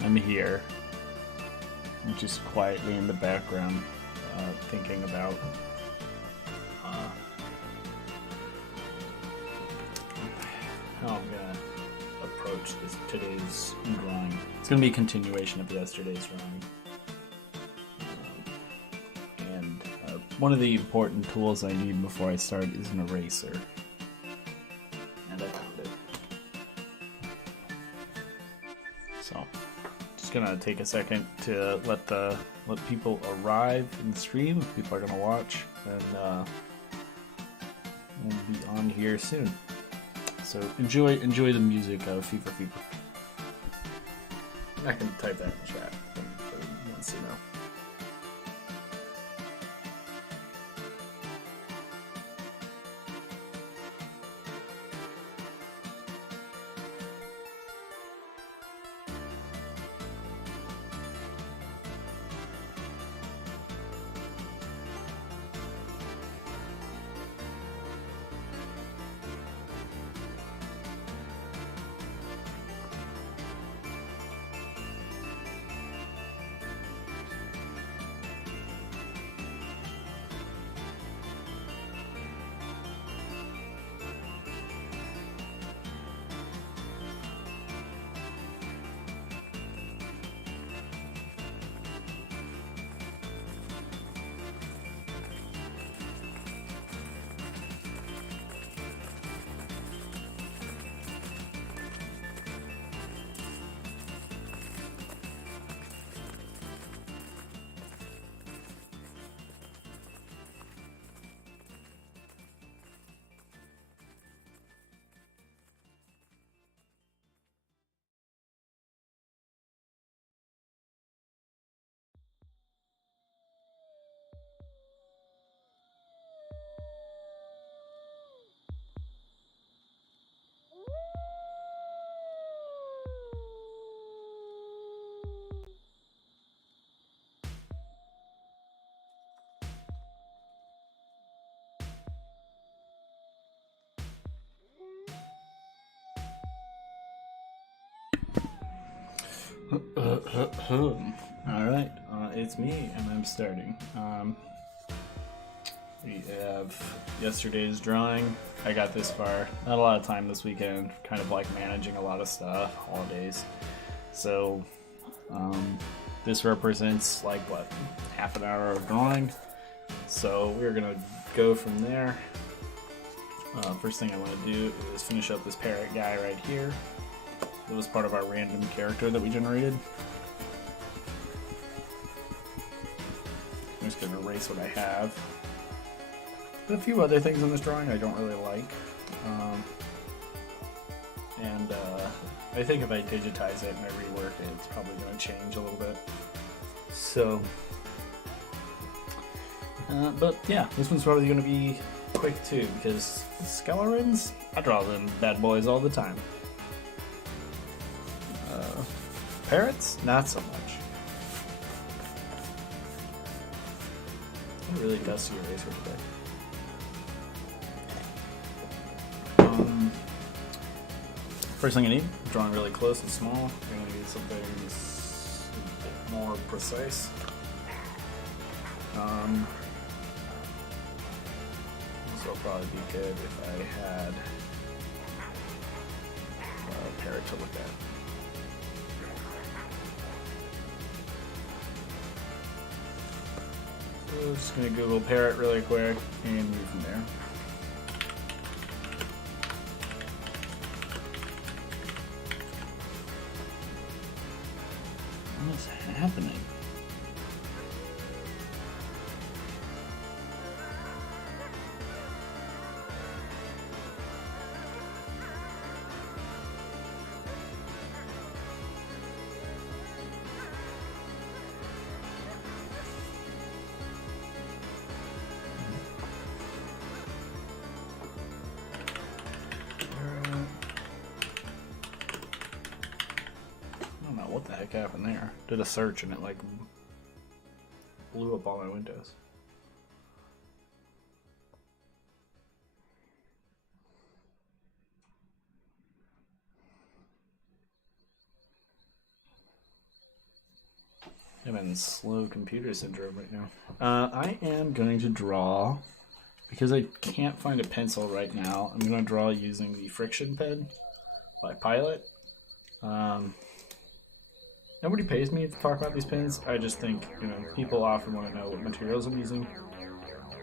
I'm here. I'm just quietly in the background, thinking about how I'm gonna approach today's drawing. It's gonna be a continuation of yesterday's drawing. One of the important tools I need before I start is an eraser. And I found it. So, just gonna take a second to let people arrive in the stream. If people are gonna watch, and we'll be on here soon. So enjoy the music of Fever Fever. I can type that in the chat for who wants to know. Alright, it's me, and I'm starting. We have yesterday's drawing. I got this far. Not a lot of time this weekend, kind of like managing a lot of stuff, holidays. So, this represents like, what, half an hour of drawing. So, we're gonna go from there. First thing I want to do is finish up this parrot guy right here. It was part of our random character that we generated. I'm just going to erase what I have. There's a few other things in this drawing I don't really like. I think if I digitize it and I rework it, it's probably going to change a little bit. So, but yeah, this one's probably going to be quick too, because skeletons, I draw them bad boys all the time. Parrots, not so much. A really dusty eraser today. First thing I need, drawing really close and small. I'm going to need something more precise. This will probably be good if I had a parrot to look at. So I'm just going to Google parrot really quick and move from there. What's happening? What the heck happened there? Did a search and it like blew up all my windows. I'm in slow computer syndrome right now. I am going to draw, because I can't find a pencil right now, I'm going to draw using the friction pen by Pilot. Nobody pays me to talk about these pens. I just think, people often want to know what materials I'm using.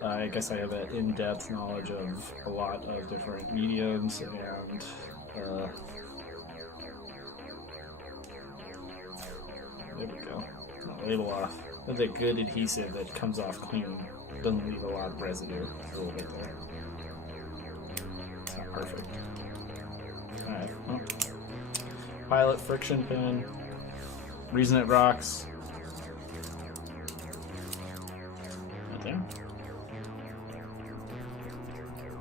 I guess I have an in-depth knowledge of a lot of different mediums, and there we go. Label off. With a good adhesive that comes off clean. Doesn't leave a lot of residue. A little bit there. It's not perfect. Alright. Well. Pilot friction pen. Reason it rocks. Right there.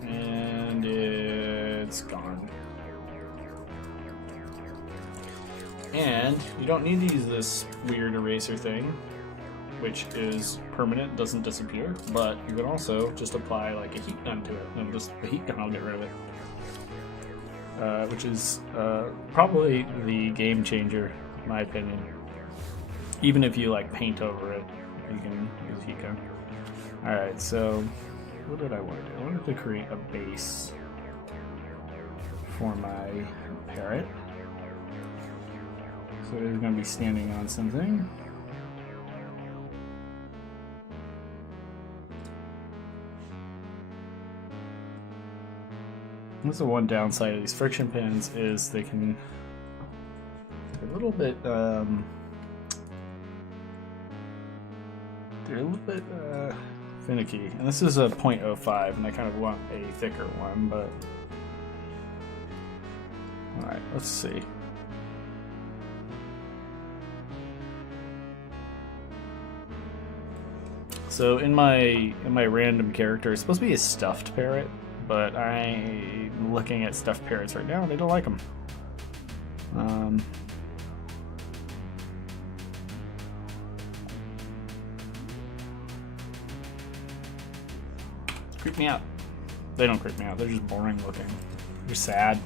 And it's gone. And you don't need to use this weird eraser thing, which is permanent, doesn't disappear, but you can also just apply like a heat gun to it, and just the heat gun will get rid of it. Which is probably the game changer, in my opinion. Even if you like paint over it, you can use a heat gun. Alright, so what did I want to do? I wanted to create a base for my parrot. So it is going to be standing on something. That's the one downside of these friction pens, is they can a little bit they're a little bit finicky. And this is a 0.05, and I kind of want a thicker one, but alright, let's see. So in my random character, it's supposed to be a stuffed parrot, but I'm looking at stuffed parrots right now and I don't like them. Creep me out. They don't creep me out, they're just boring looking. They're sad.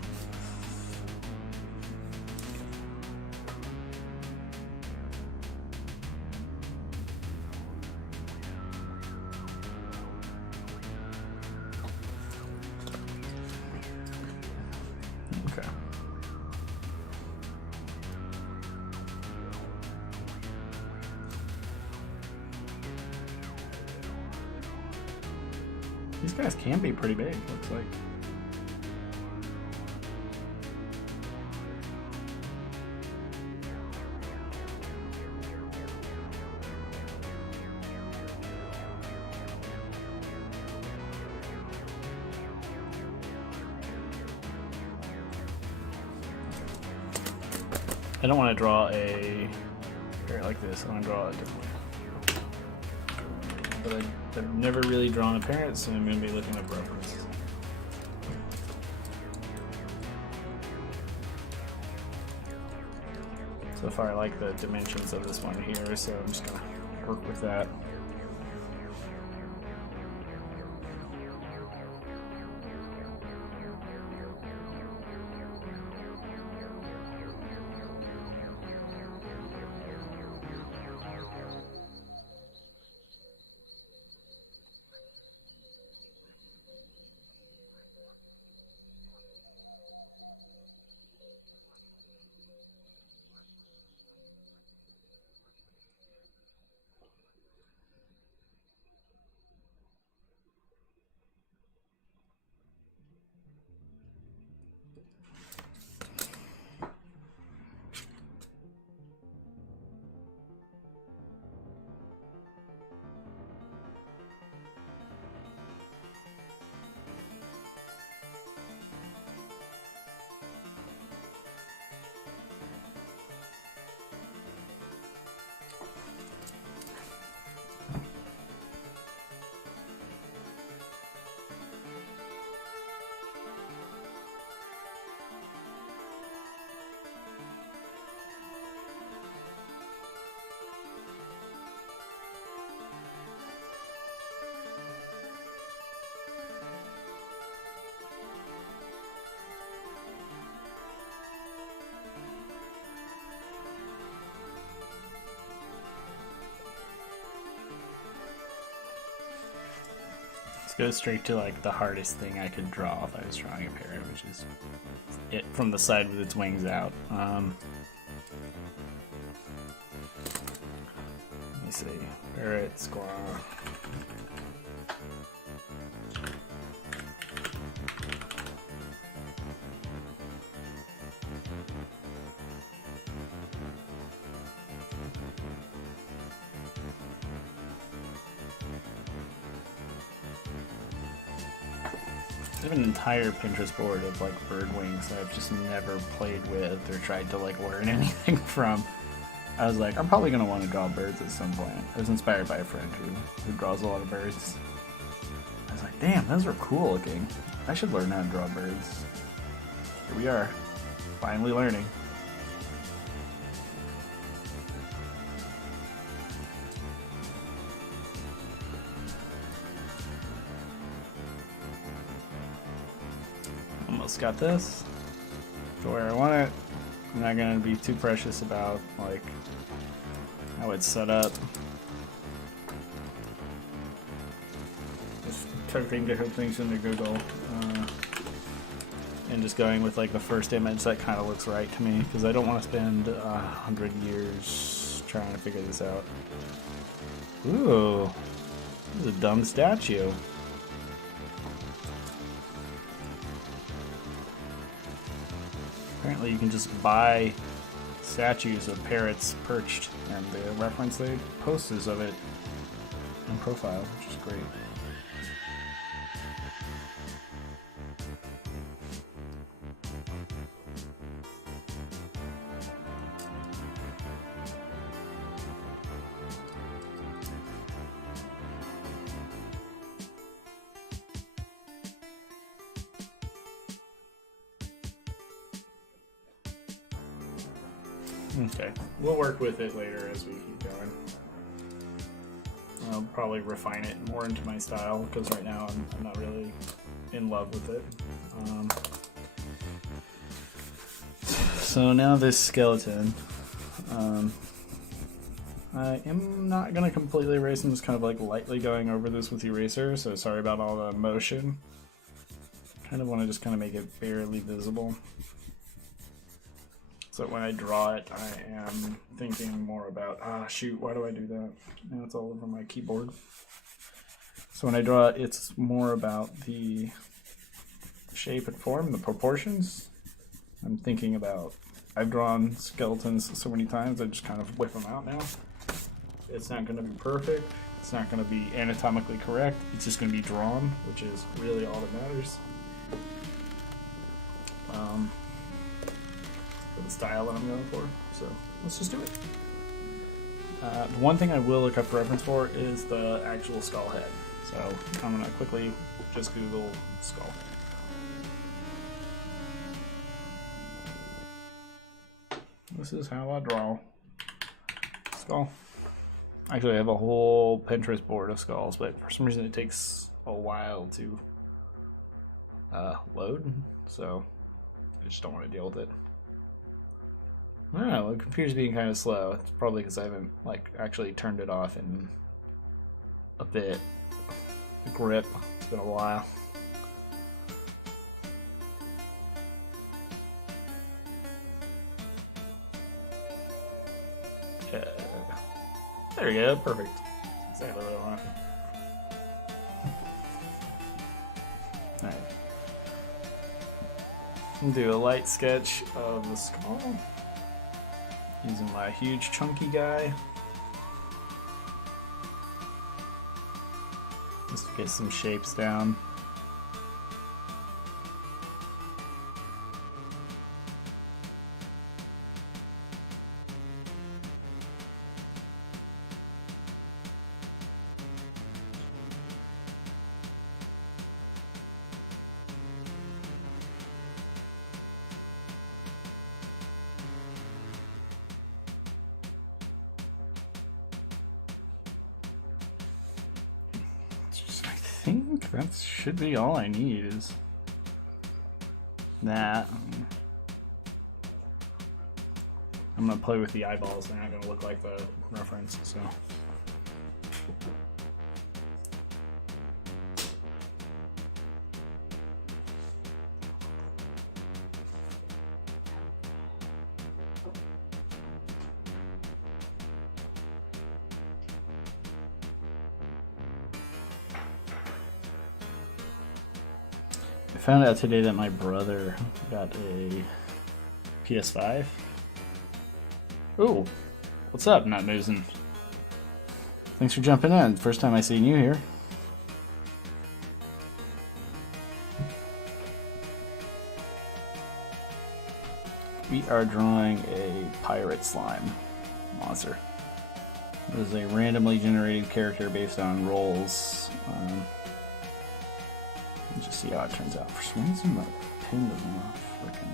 Okay. These guys can be pretty big, looks like. I don't want to draw a parrot like this. I want to draw it differently. But I've never really drawn a parrot, so I'm going to be looking up references. So far I like the dimensions of this one here, so I'm just going to work with that. go straight to like the hardest thing I could draw if I was drawing a parrot, which is it from the side with its wings out. Let me see. Parrot, squaw. I have an entire Pinterest board of like bird wings that I've just never played with or tried to like learn anything from. I was like, I'm probably gonna want to draw birds at some point. I was inspired by a friend who draws a lot of birds. I was like, damn, those are cool looking. I should learn how to draw birds. Here we are, finally learning. Almost got this to where I want it. I'm not gonna be too precious about like how it's set up. Just typing different things into Google and just going with like the first image that kind of looks right to me, because I don't want to spend 100 years trying to figure this out. Ooh, this is a dumb statue. Apparently you can just buy statues of parrots perched, and the reference they post is of it in profile, which is great. Okay, we'll work with it later as we keep going. I'll probably refine it more into my style, because right now I'm not really in love with it. So now this skeleton, I am not going to completely erase. I'm just kind of like lightly going over this with the eraser, so sorry about all the motion. Kind of want to just kind of make it barely visible. So when I draw it, I am thinking more about, shoot, why do I do that? Now it's all over my keyboard. So when I draw it, it's more about the shape and form, the proportions. I'm thinking about, I've drawn skeletons so many times, I just kind of whip them out now. It's not going to be perfect. It's not going to be anatomically correct. It's just going to be drawn, which is really all that matters. The style that I'm going for, so let's just do it. One thing I will look up reference for is the actual skull head, so I'm going to quickly just Google skull. This is how I draw skull. Actually, I have a whole Pinterest board of skulls, but for some reason it takes a while to load, so I just don't want to deal with it. I don't know, the computer's being kind of slow. It's probably because I haven't like actually turned it off in a bit. The grip, it's been a while. There we go, perfect. That's exactly what I want. Alright. Do a light sketch of the skull. Using my huge chunky guy. Just to get some shapes down. I think that should be all I need is that. I'm gonna play with the eyeballs. They're not gonna look like the reference, so. I found out today that my brother got a PS5. Oh, what's up, Not Nosing? Thanks for jumping in. First time I seen you here. We are drawing a pirate slime monster. It is a randomly generated character based on rolls. Let's just see how it turns out. For some reason, the pin doesn't want to freaking.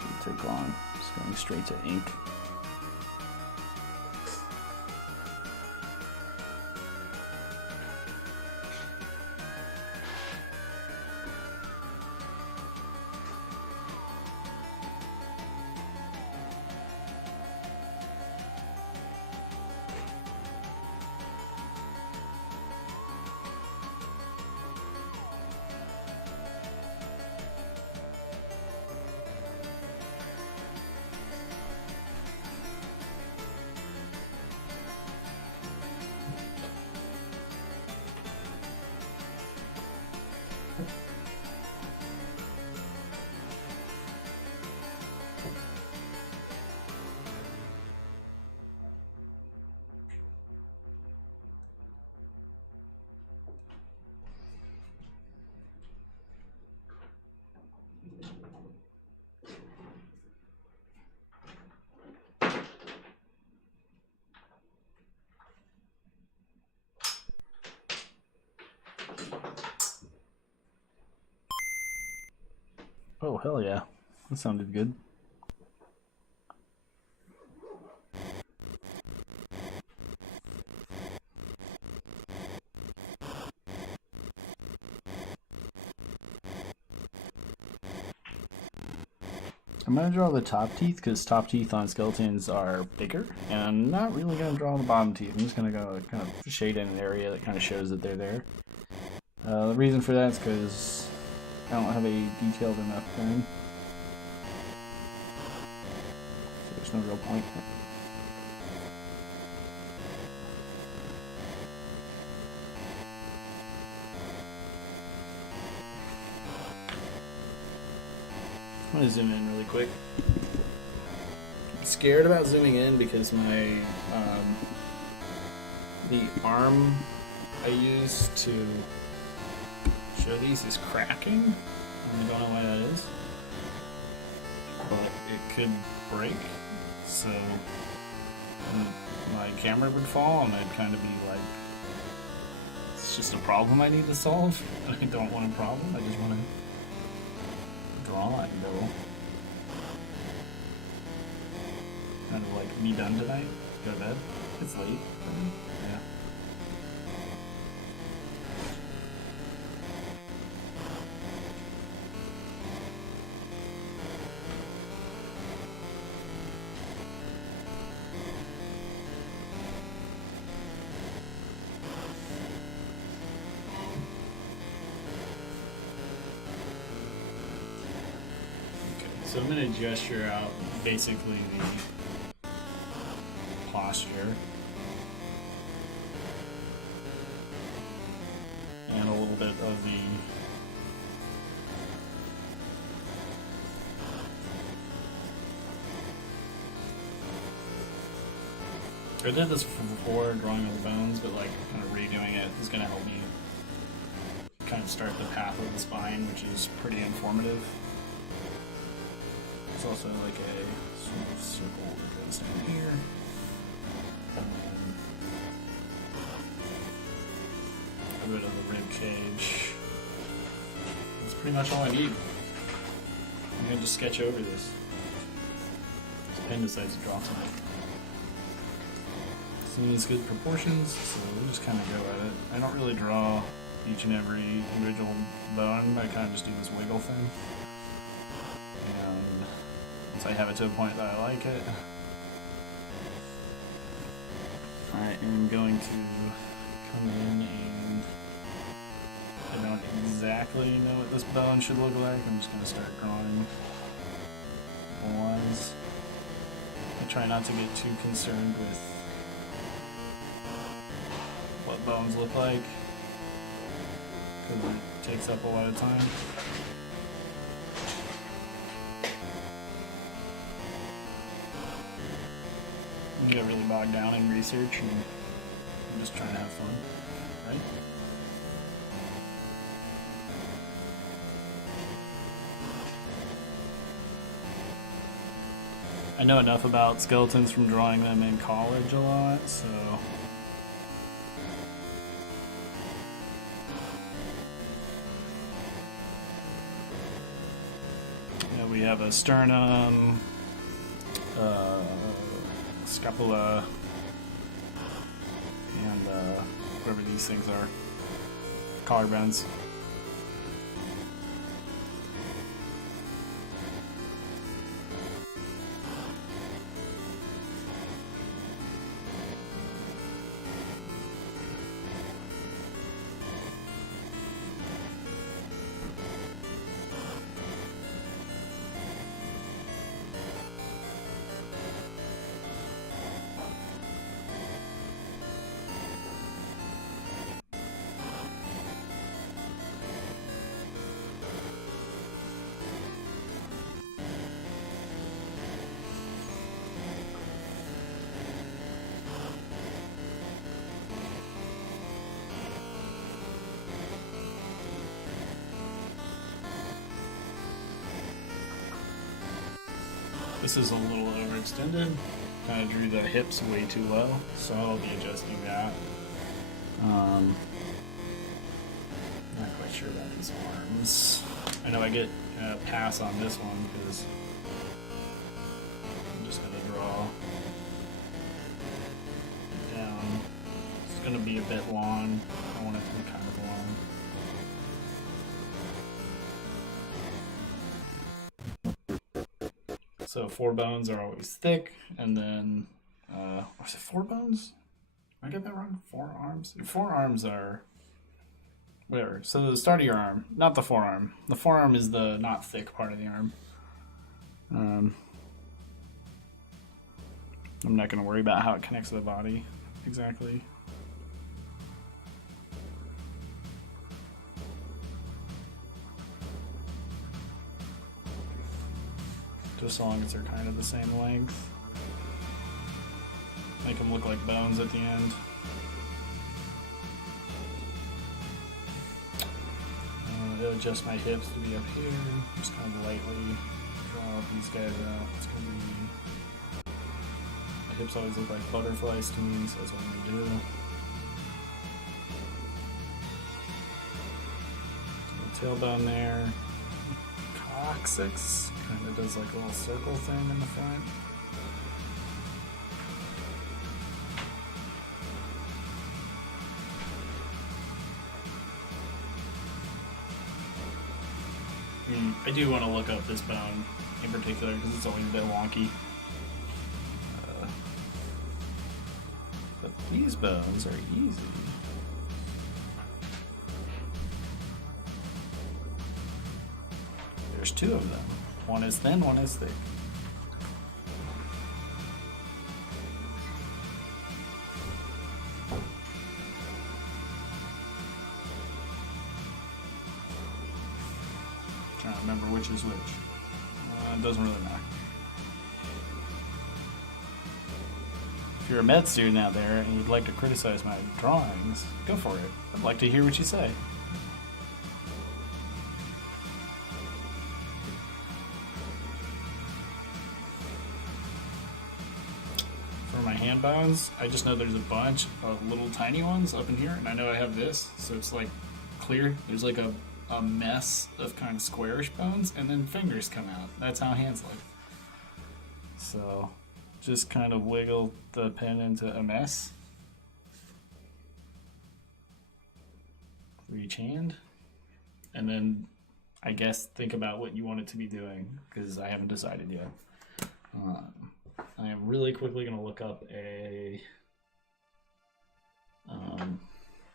Shouldn't take long. Just going straight to ink. Oh, hell yeah. That sounded good. I'm going to draw the top teeth because top teeth on skeletons are bigger, and I'm not really going to draw the bottom teeth. I'm just going to go kind of shade in an area that kind of shows that they're there. The reason for that is because I don't have a detailed enough pen. So there's no real point. I'm going to zoom in really quick. I'm scared about zooming in because my the arm I use to show these is cracking. I don't know why that is, but it could break, so my camera would fall and I'd kind of be like, it's just a problem I need to solve. I don't want a problem, I just want to draw and go kind of like be done tonight, go to bed. It's late, yeah. So I'm going to gesture out basically the posture and a little bit of the I did this before, drawing all the bones, but like kind of redoing it is going to help me kind of start the path of the spine, which is pretty informative. It's also like a sort of circle that goes down here. And then a bit of the rib cage. That's pretty much all I need. I'm going to just sketch over this. This pen decides to draw tonight. Seems good proportions, so we'll just kind of go at it. I don't really draw each and every individual bone. I kind of just do this wiggle thing. And once I have it to a point that I like it, I am going to come in and I don't exactly know what this bone should look like. I'm just going to start drawing ones. I try not to get too concerned with what bones look like because it takes up a lot of time. You get really bogged down in research and I'm just trying to have fun, right? I know enough about skeletons from drawing them in college a lot, so yeah, we have a sternum, scapula, and whatever these things are, collarbones. This is a little overextended. Kind of drew the hips way too low, so I'll be adjusting that. Not quite sure about his arms. I know I get a pass on this one because I'm just going to draw it down. It's going to be a bit long. I want it to be kind of long. So 4 bones are always thick, and then, was it 4 bones? Did I get that wrong? 4 arms? Your 4 arms are, whatever. So the start of your arm, not the forearm. The forearm is the not thick part of the arm. I'm not going to worry about how it connects to the body exactly. Just so long as they're kind of the same length. Make them look like bones at the end. I'll adjust my hips to be up here. Just kind of lightly draw these guys out. It's gonna be. My hips always look like butterflies to me, so that's what I'm gonna do. Tailbone there. Coccyx kind of does like a little circle thing in the front. I do want to look up this bone in particular because it's always a bit wonky. But these bones are easy. There's 2 of them. One is thin, one is thick. Trying to remember which is which. It doesn't really matter. If you're a med student out there and you'd like to criticize my drawings, go for it. I'd like to hear what you say. For my hand bones, I just know there's a bunch of little tiny ones up in here, and I know I have this, so it's like clear. There's like a mess of kind of squarish bones, and then fingers come out. That's how hands look. So just kind of wiggle the pen into a mess for each hand, and then I guess think about what you want it to be doing, because I haven't decided yet. I am really quickly going to look up a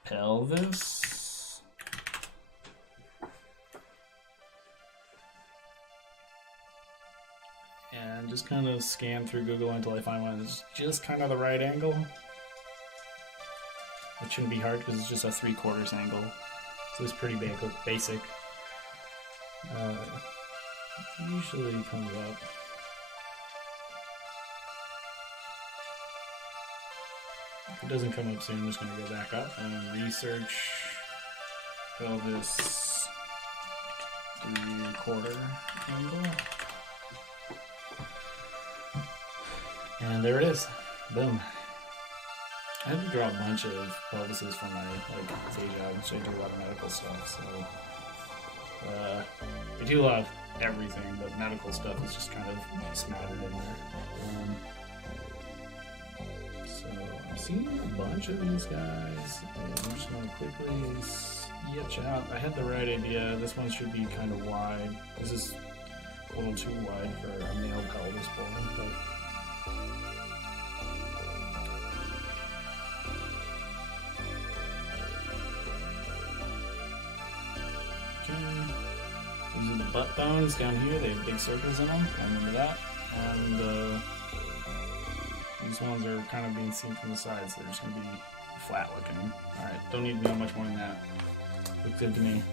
pelvis. And just kind of scan through Google until I find one that's just kind of the right angle. It shouldn't be hard because it's just a 3/4 angle. So it's pretty basic. It usually comes up. If it doesn't come up soon, I'm just going to go back up and research pelvis 3/4 angle. And there it is. Boom. I had to draw a bunch of pelvises for my day job, so I do a lot of medical stuff. So I do a lot of everything, but medical stuff is just kind of smattered in there. So I'm seeing a bunch of these guys, and I'm just going to quickly sketch out. I had the right idea. This one should be kind of wide. This is a little too wide for a male pelvis bone, but these are the butt bones down here. They have big circles in them. I remember that. And these ones are kind of being seen from the sides. They're just going to be flat looking. Alright, don't need to know much more than that. Looks good to me.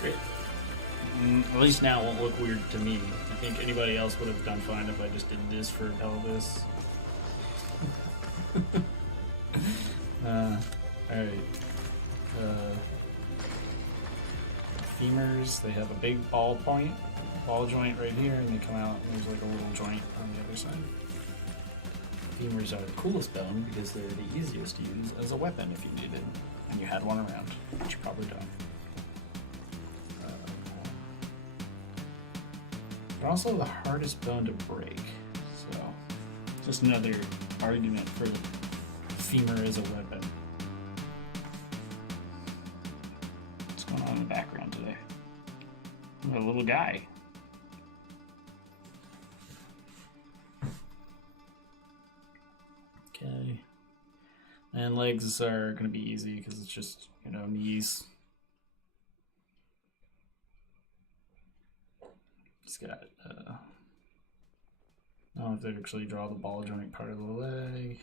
Great. At least now it won't look weird to me. I think anybody else would have done fine if I just did this for pelvis. Alright. Femurs, they have a big ball joint right here, and they come out, and there's like a little joint on the other side. Femurs are the coolest bone because they're the easiest to use as a weapon if you needed, and you had one around, which you probably don't. They're also the hardest bone to break, so just another argument for femur as a weapon. What's going on in the background today? I'm a little guy. Okay. And legs are going to be easy because it's just, knees. It's got, I don't know if they actually draw the ball joint part of the leg.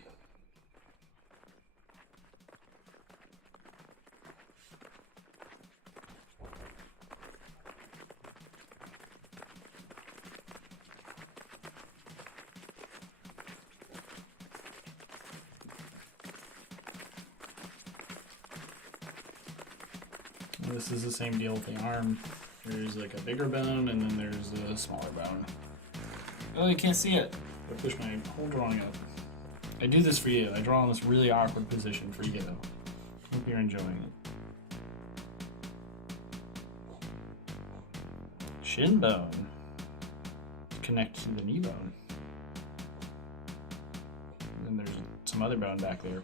And this is the same deal with the arm. There's like a bigger bone, and then there's a smaller bone. Oh, you can't see it. I push my whole drawing up. I do this for you. I draw in this really awkward position for you. Hope you're enjoying it. Shin bone. Connect to the knee bone. And then there's some other bone back there.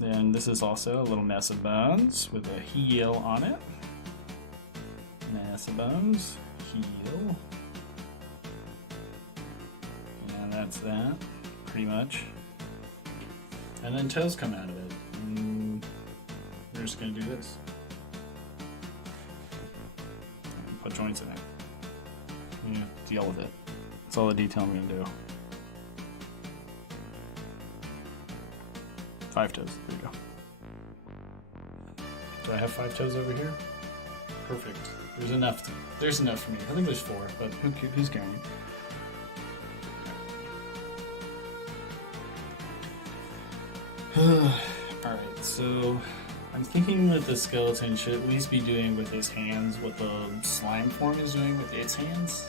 Then this is also a little mess of bones with a heel on it. Mess of bones, heel. And that's that, pretty much. And then toes come out of it. And we're just gonna do this. And put joints in it. And deal with it. That's all the detail I'm gonna do. 5 toes. There you go. Do I have 5 toes over here? Perfect. There's enough. There's enough for me. I think there's 4, but who's counting? Alright, so I I'm thinking that the skeleton should at least be doing with his hands what the slime form is doing with its hands.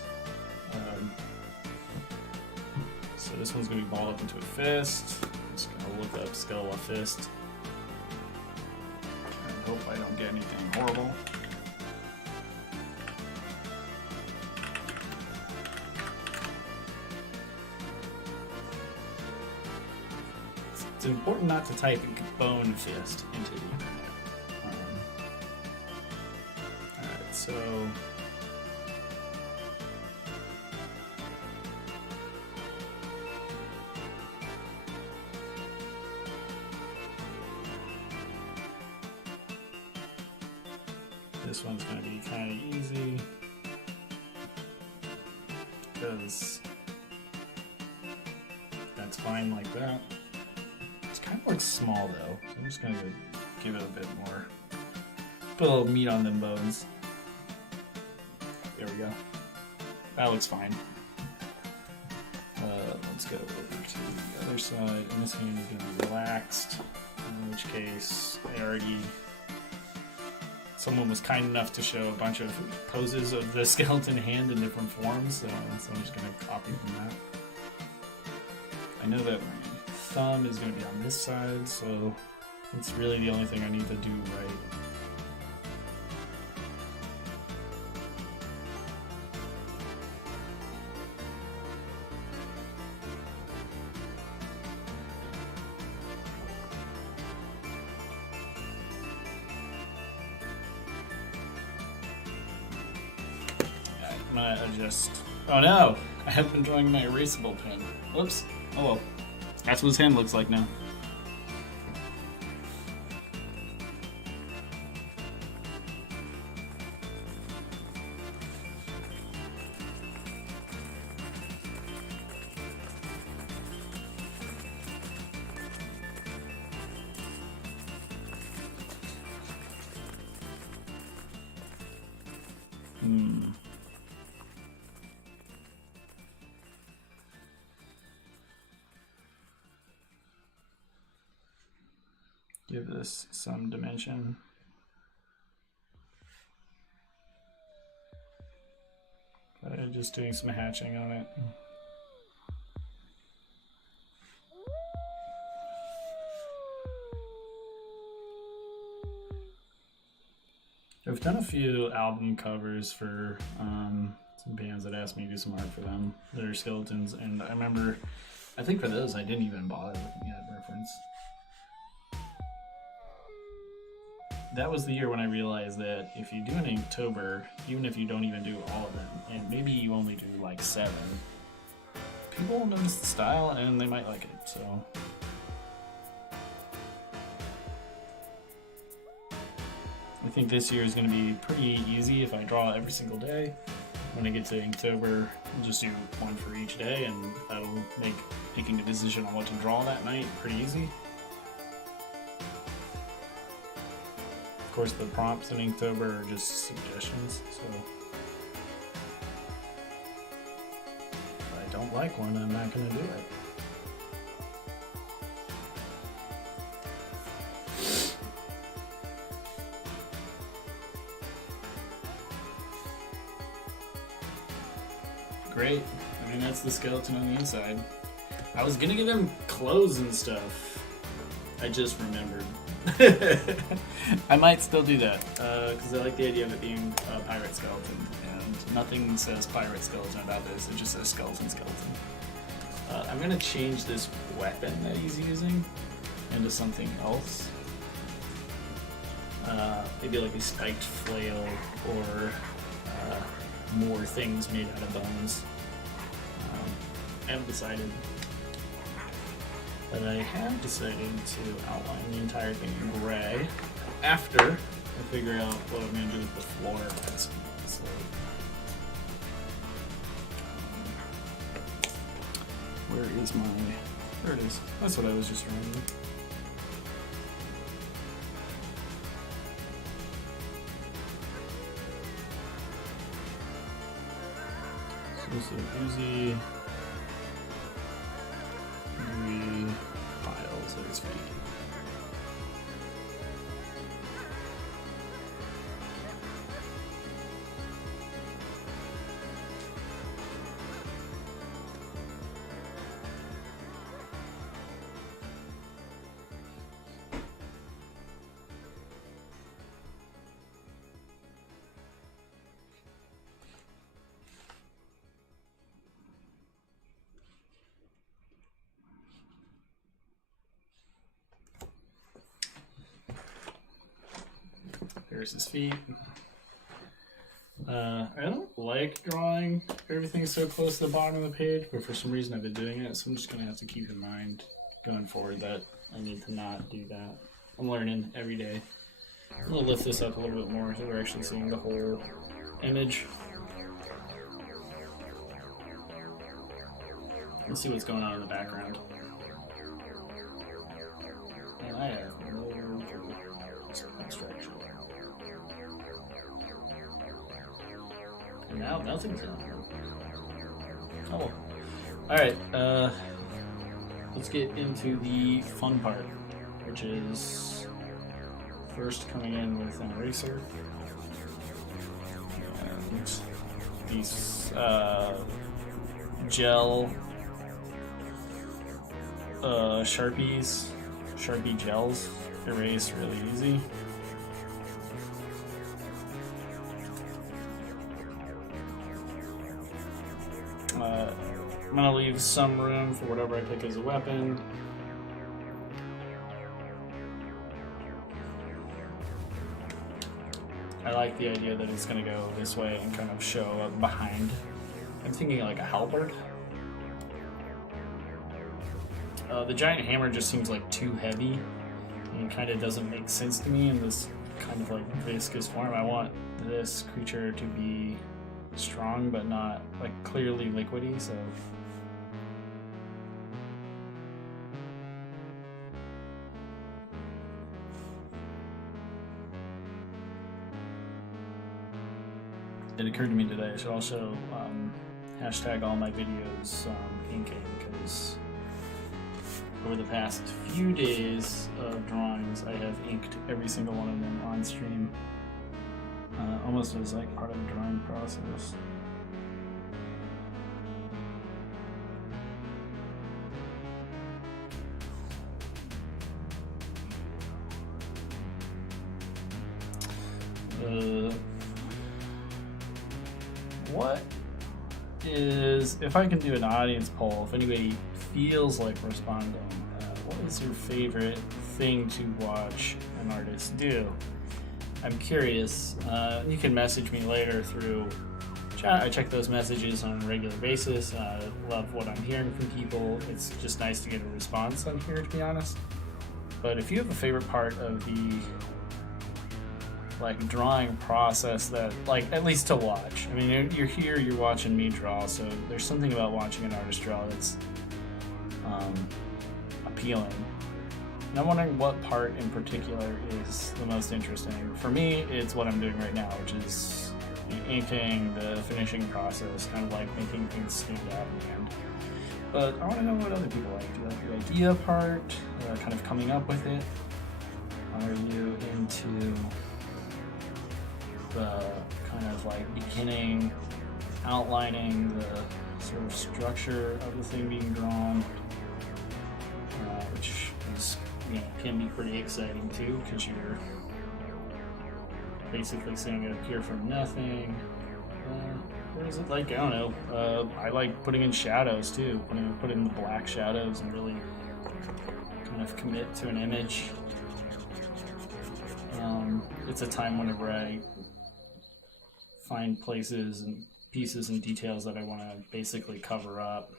So this one's going to be balled up into a fist. I'm just going to look up Skeletal Fist. I hope I don't get anything horrible. It's important not to type bone fist into the internet. Alright, so this one's going to be kind of easy because that's fine like that. Kind of looks small though, so I'm just gonna give it a bit more. Put a little meat on them bones. There we go. That looks fine. Let's go over to the other side, and this hand is gonna be relaxed. In which case, someone was kind enough to show a bunch of poses of the skeleton hand in different forms, so I'm just gonna copy from that. I know that thumb is going to be on this side, so it's really the only thing I need to do right. I'm gonna adjust. Oh no! I have been drawing my erasable pen. Whoops. Oh well. That's what his hand looks like now. Give this some dimension. Just doing some hatching on it. I've done a few album covers for some bands that asked me to do some art for them. They're skeletons, and I remember, I think for those I didn't even bother looking at reference. That was the year when I realized that if you do an Inktober, even if you don't even do all of them, and maybe you only do like 7, people will notice the style and they might like it, so. I think this year is going to be pretty easy if I draw every single day. When I get to Inktober, I'll just do one for each day, and that'll make making a decision on what to draw that night pretty easy. Of course, the prompts in Inktober are just suggestions, so if I don't like one, I'm not going to do it. Great. I mean, that's the skeleton on the inside. I was going to give him clothes and stuff. I just remembered. I might still do that, because I like the idea of it being a pirate skeleton, and nothing says pirate skeleton about this, it just says skeleton. I'm going to change this weapon that he's using into something else. Maybe like a spiked flail, or more things made out of bones. I haven't decided. But I have decided to outline the entire thing in gray after I figure out what I'm going to do with the floor of this. So, where is my... There it is. That's what I was just trying to do. So this is Uzi. Piles at his feet. There's his feet. I don't like drawing everything so close to the bottom of the page, but for some reason I've been doing it, so I'm just going to have to keep in mind going forward that I need to not do that. I'm learning every day. I'm going to lift this up a little bit more so we're actually seeing the whole image. Let's see what's going on in the background. And I have no construction. And now nothing's happening. Oh. Alright, let's get into the fun part, which is first coming in with an eraser. And these gel Sharpie gels erase really easy. I'm gonna leave some room for whatever I pick as a weapon. I like the idea that it's gonna go this way and kind of show up behind. I'm thinking like a halberd. The giant hammer just seems like too heavy and kind of doesn't make sense to me in this kind of like viscous form. I want this creature to be strong but not like clearly liquidy, so it occurred to me today I should also hashtag all my videos inking, because over the past few days of drawings I have inked every single one of them on stream, almost as like part of the drawing process. What is, if I can do an audience poll, if anybody feels like responding, what is your favorite thing to watch an artist do? I'm curious. You can message me later through chat. I check those messages on a regular basis. Love what I'm hearing from people. It's just nice to get a response on here, to be honest. But if you have a favorite part of the like drawing process that, like, at least to watch. I mean, you're here, you're watching me draw, so there's something about watching an artist draw that's appealing. And I'm wondering what part in particular is the most interesting. For me, it's what I'm doing right now, which is the inking, the finishing process, kind of like making things stand out in the end. But I want to know what other people like. Do you like the idea part, kind of coming up with it? Are you into the kind of like beginning, outlining the sort of structure of the thing being drawn, which is, you know, can be pretty exciting too, because you're basically seeing it appear from nothing. Or is it like, I don't know, I like putting in shadows too, put in the black shadows and really kind of commit to an image. It's a time whenever I find places and pieces and details that I want to basically cover up.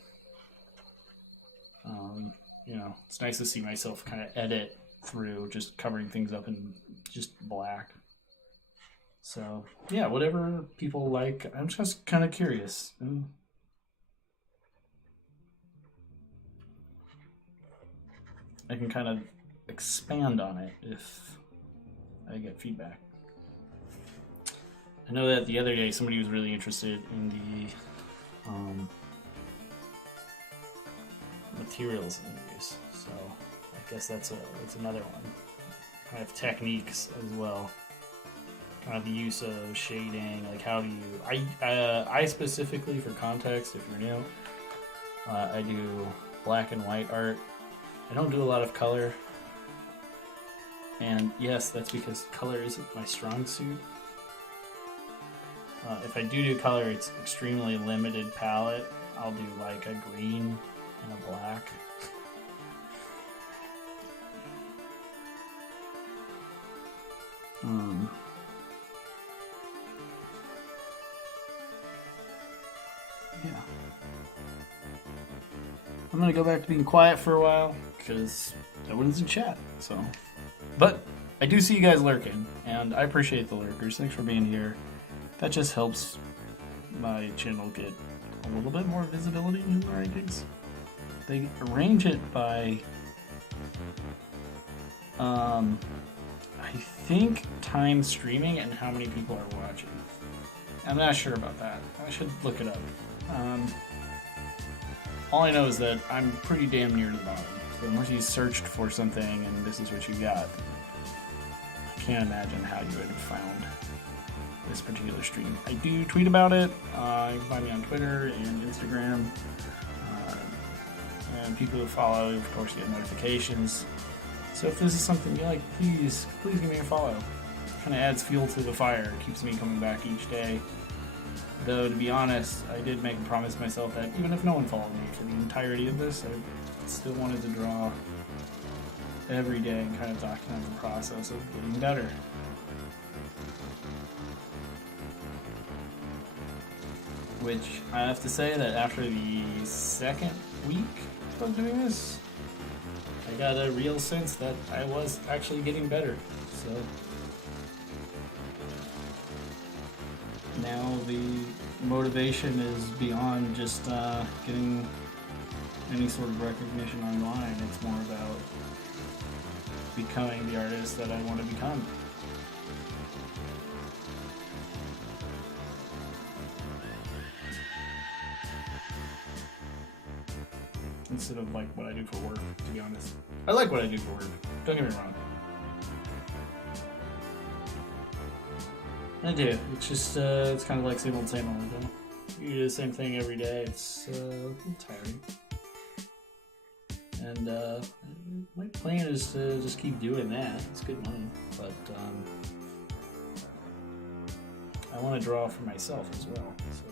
You know, it's nice to see myself kind of edit through just covering things up in just black. So yeah, whatever people like, I'm just kind of curious. I can kind of expand on it if I get feedback. I know that the other day somebody was really interested in the materials in use, so I guess that's another one. Kind of techniques as well. Kind of the use of shading, like how do you... I specifically, for context, if you're new, I do black and white art. I don't do a lot of color. And yes, that's because color isn't my strong suit. If I do color, it's extremely limited palette. I'll do like a green and a black. I'm gonna go back to being quiet for a while because no one's in chat. So, but I do see you guys lurking, and I appreciate the lurkers. Thanks for being here. That just helps my channel get a little bit more visibility in the rankings. They arrange it by, I think, time streaming and how many people are watching. I'm not sure about that. I should look it up. All I know is that I'm pretty damn near the bottom. So unless you searched for something and this is what you got, I can't imagine how you would have found this particular stream. I do tweet about it. You can find me on Twitter and Instagram. And people who follow, of course, get notifications. So if this is something you like, please give me a follow. Kind of adds fuel to the fire. It keeps me coming back each day. Though, to be honest, I did make a promise to myself that even if no one followed me for the entirety of this, I still wanted to draw every day and kind of document the process of getting better. Which, I have to say that after the second week of doing this, I got a real sense that I was actually getting better. So now the motivation is beyond just getting any sort of recognition online. It's more about becoming the artist that I want to become. Instead of like what I do for work, to be honest. I like what I do for work, don't get me wrong. I do. It's just, it's kind of like same old, you know? You do the same thing every day. It's a little tiring. And my plan is to just keep doing that. It's good money, but I want to draw for myself as well. So.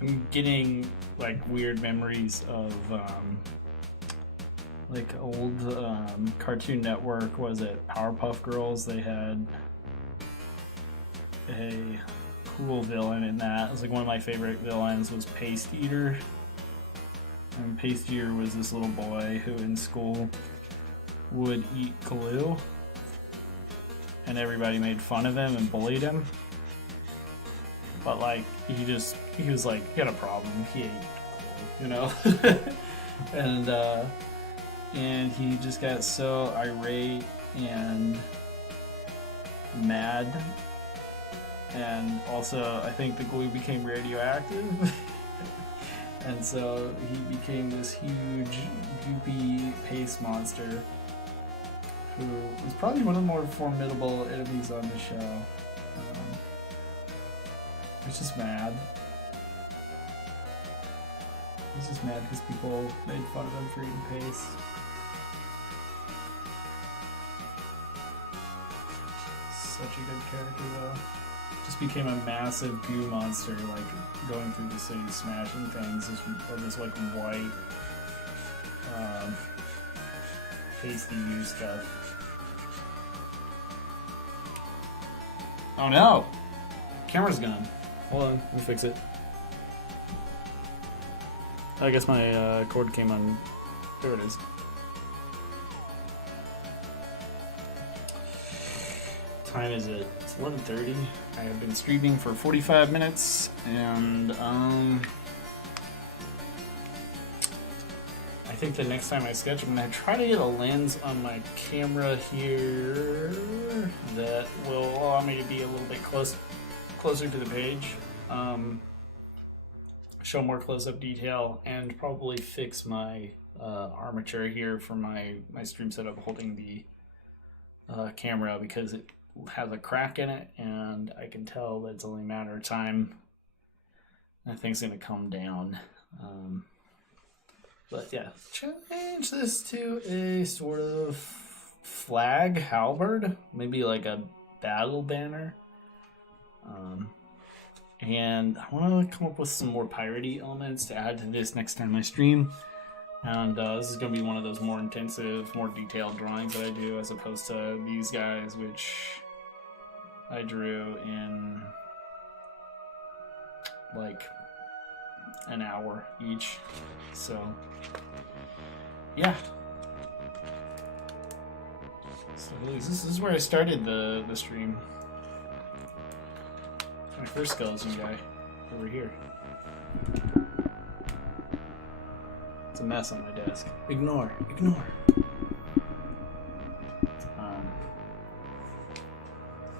I'm getting like weird memories of like old Cartoon Network. Was it Powerpuff Girls? They had a cool villain in that. It was like one of my favorite villains was Paste Eater. And Paste Eater was this little boy who in school would eat glue, and everybody made fun of him and bullied him. But like he was like, he had a problem. He ate glue, you know. And he just got so irate and mad, and also I think the glue became radioactive. And so he became this huge goopy paste monster who was probably one of the more formidable enemies on the show. He's just mad. He's just mad because people made fun of him for eating paste. Such a good character though. Just became a massive goo monster, like going through the city smashing things with this like white pasty goo stuff. Oh no! Camera's gone. Hold on, let me fix it. I guess my cord came on. There it is. Time is it? It's 11:30. I have been streaming for 45 minutes, and I think the next time I sketch, I'm gonna try to get a lens on my camera here that will allow me to be a little bit closer to the page, show more close-up detail, and probably fix my armature here for my stream setup holding the camera, because it has a crack in it, and I can tell that it's only a matter of time that thing's gonna come down. But yeah, change this to a sort of flag halberd, maybe like a battle banner. And I want to come up with some more piratey elements to add to this next time I stream. And this is going to be one of those more intensive, more detailed drawings that I do, as opposed to these guys, which I drew in like an hour each. So yeah. So this is where I started the stream. My first skeleton guy over here. It's a mess on my desk. Ignore.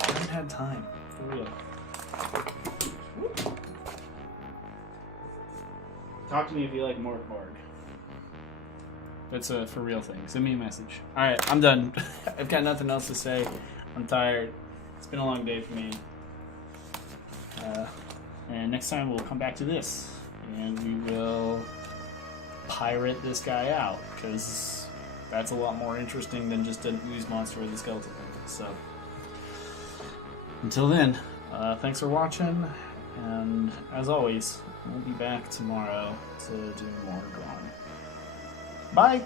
I haven't had time, for real. Whoop. Talk to me if you like Mortborg. That's a for real thing. Send me a message. Alright, I'm done. I've got nothing else to say. I'm tired. It's been a long day for me. And next time we'll come back to this. And we will pirate this guy out. Because that's a lot more interesting than just an ooze monster with a skeleton. So, until then, thanks for watching. And as always, we'll be back tomorrow to do more drawing. Bye!